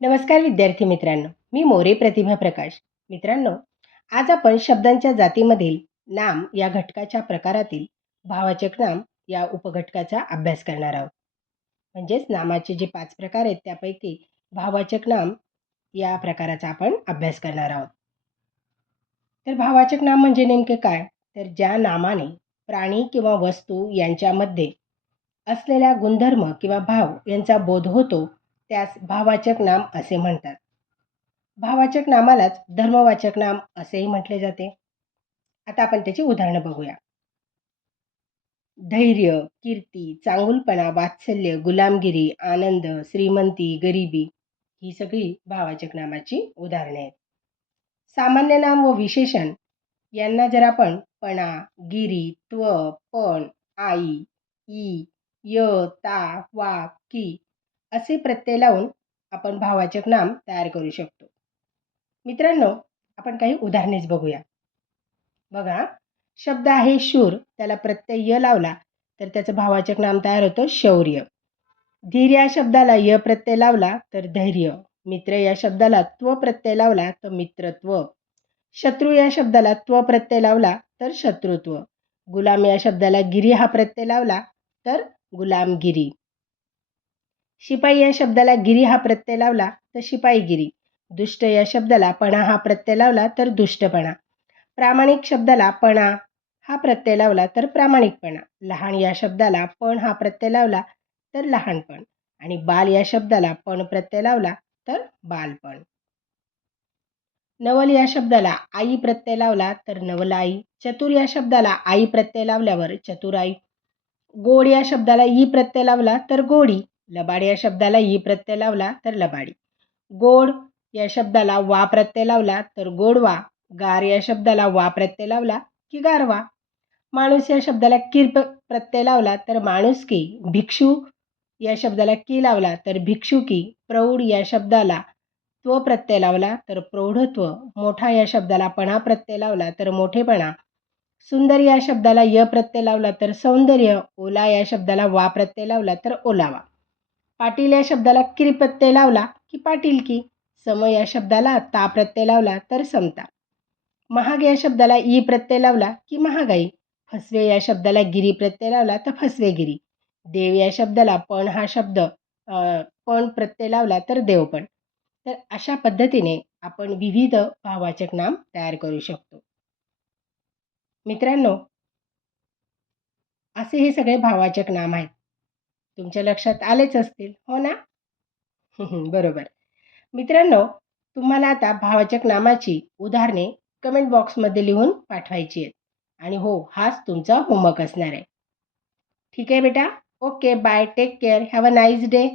नमस्कार विद्यार्थी मित्रांनो, मी मोरे प्रतिभा प्रकाश. मित्रांनो, आज आपण शब्दांच्या जातीमधील नाम या घटकाच्या प्रकारातील भावाचक नाम या उपघटकाचा अभ्यास करणार आहोत. म्हणजेच नामाचे जे 5 प्रकार आहेत त्यापैकी भाववाचक नाम या प्रकाराचा आपण अभ्यास करणार आहोत. तर भाववाचक नाम म्हणजे नेमके काय? तर ज्या नामाने प्राणी किंवा वस्तू यांच्यामध्ये असलेल्या गुणधर्म किंवा भाव यांचा बोध होतो त्यास भाववाचक नाम असे म्हणतात. भाववाचक नामालाच धर्मवाचक नाम असेही म्हटले जाते. आता आपण त्याची उदाहरणं बघूया. धैर्य, कीर्ती, चांगुलपणा, वात्सल्य, गुलामगिरी, आनंद, श्रीमंती, गरिबी ही सगळी भाववाचक नामाची उदाहरणे आहेत. सामान्य नाम व विशेषण यांना जर आपण पणा, गिरी, त्व, पण, आई, ई, य, ता, वा, की असे प्रत्यय लावून आपण भाववाचक नाम तयार करू शकतो. मित्रांनो, आपण काही उदाहरणेच बघूया. बघा, शब्द आहे शूर, त्याला प्रत्यय य लावला तर त्याचं भाववाचक नाम तयार होतं शौर्य. धीर या शब्दाला य प्रत्यय लावला तर धैर्य. मित्र या शब्दाला त्व प्रत्यय लावला तर मित्रत्व. शत्रू या शब्दाला त्व प्रत्यय लावला तर शत्रुत्व. गुलाम या शब्दाला गिरी हा प्रत्यय लावला तर गुलामगिरी. शिपाई या शब्दाला गिरी हा प्रत्यय लावला तर शिपाईगिरी. दुष्ट या शब्दाला पणा हा प्रत्यय लावला तर दुष्टपणा. प्रामाणिक शब्दाला पणा हा प्रत्यय लावला तर प्रामाणिकपणा. लहान या शब्दाला पण हा प्रत्यय लावला तर लहानपण. आणि बाल या शब्दाला पण प्रत्यय लावला तर बालपण. नवल या शब्दाला आई प्रत्यय लावला तर नवलाई. चतुर या शब्दाला आई प्रत्यय लावल्यावर चतुराई. गोड या शब्दाला ई प्रत्यय लावला तर गोडी. लबाड या शब्दाला ई प्रत्यय लावला तर लबाडी. गोड या शब्दाला वा प्रत्यय लावला तर गोडवा. गार या शब्दाला वा प्रत्यय लावला की गारवा. माणूस या शब्दाला प्रत्यय लावला तर माणुसकी. भिक्षू या शब्दाला की लावला तर भिक्षुकी. प्रौढ या शब्दाला त्व प्रत्यय लावला तर प्रौढत्व. मोठा या शब्दाला पणा प्रत्यय लावला तर मोठेपणा. सुंदर या शब्दाला य प्रत्यय लावला तर सौंदर्य. ओला या शब्दाला वा प्रत्यय लावला तर ओलावा. पाटील या शब्दाला किर प्रत्यय लावला की पाटीलकी. सम या शब्दाला ता प्रत्यय लावला तर समता. महाग या शब्दाला ई प्रत्यय लावला की महागाई. फसवे या शब्दाला गिरी प्रत्यय लावला तर फसवेगिरी. देव या शब्दाला पण हा शब्द पण प्रत्यय लावला तर देवपण. तर अशा पद्धतीने आपण विविध भाववाचक नाम तयार करू शकतो. मित्रांनो, असे हे सगळे भाववाचक नाम आहेत. तुमच्या लक्षात आलेच असतील, हो ना? बरोबर. मित्रांनो, तुम्हाला आता भाववाचक नामाची उदाहरणे कमेंट बॉक्समध्ये लिहून पाठवायची आहेत. आणि हो, हाच तुमचा होमवर्क असणार आहे. ठीक आहे बेटा? Okay, bye, take care, have a nice day.